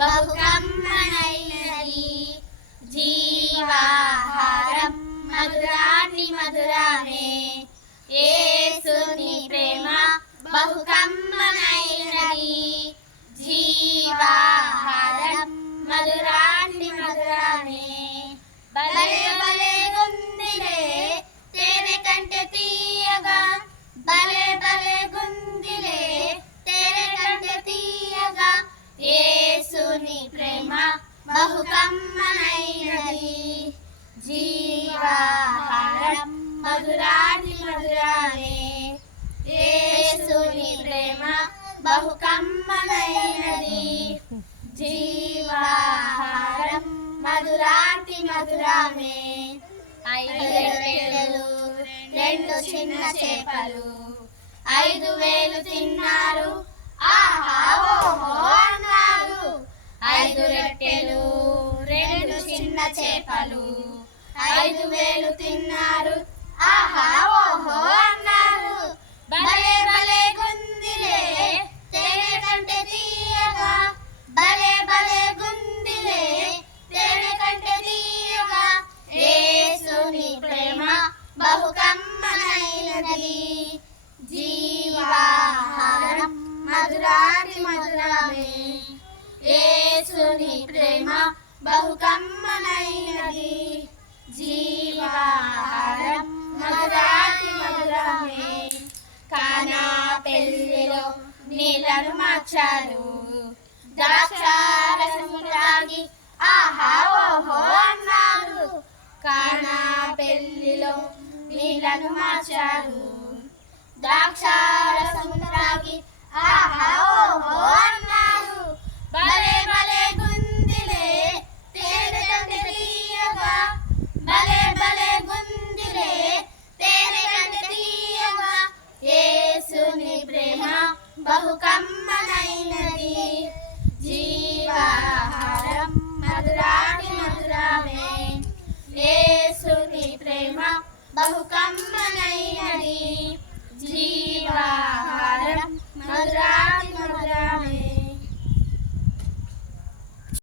బహుకమ్మనైనది. జీవాహారం మధురాతి మధురమే. యేసుని ప్రేమ బహుకమ్మనైనది. జీవాహారం మధురాతి మధురమే. భలే భలే గుందిలే తేనె కంటే తీయగా, భలే భలే గుందిలే తేనె కంటే తీయగా. యేసుని ప్రేమ బహుకమ్మనైనది. జీవాహారం మధురాతి మధురమే. యేసుని ప్రేమ బహుకమ్మనైనది. జీవాహారం మధురాతి మధురమే. 5 రొట్టెలు 2 చిన్న చేపలు 5,000 తిన్నారు. ఆహా ఓహో అన్నారు. 5 రొట్టెలు 2 చిన్న చేపలు 5,000 తిన్నారు. ఆహా ఓహో అన్నారు. భలే భలే గుందిలే తేనె కంటే తీయగా, భలే భలే గుందిలే తేనె కంటే తీయగా. యేసుని ప్రేమ బహుకమ్మనైనది. జీవాహారం మధురాతి మధురమే. యేసుని ప్రేమ బహుకమ్మనైనది. జీవాహారం మధురాతి మధురమే. కానా పెళ్లిలో నీళ్లను మార్చారు. ద్రాక్షారసము తాగి ఆహా ఓహో అన్నారు. కానా పెళ్లిలో నీళ్లను మార్చారు. ద్రాక్షారసము తాగి ఆహా ఓహో అన్నారు. భలే భలే గుందిలే తేనె కంటే తీయగా, భలే భలే గుందిలే తేనె కంటే తీయగా. యేసుని ప్రేమ బహుకమ్మనైనది. జీవాహారం మధురాతి మధురమే. యేసుని ప్రేమ బహుకమ్మనైనది. జీవాహారం మధురాతి మధురమే.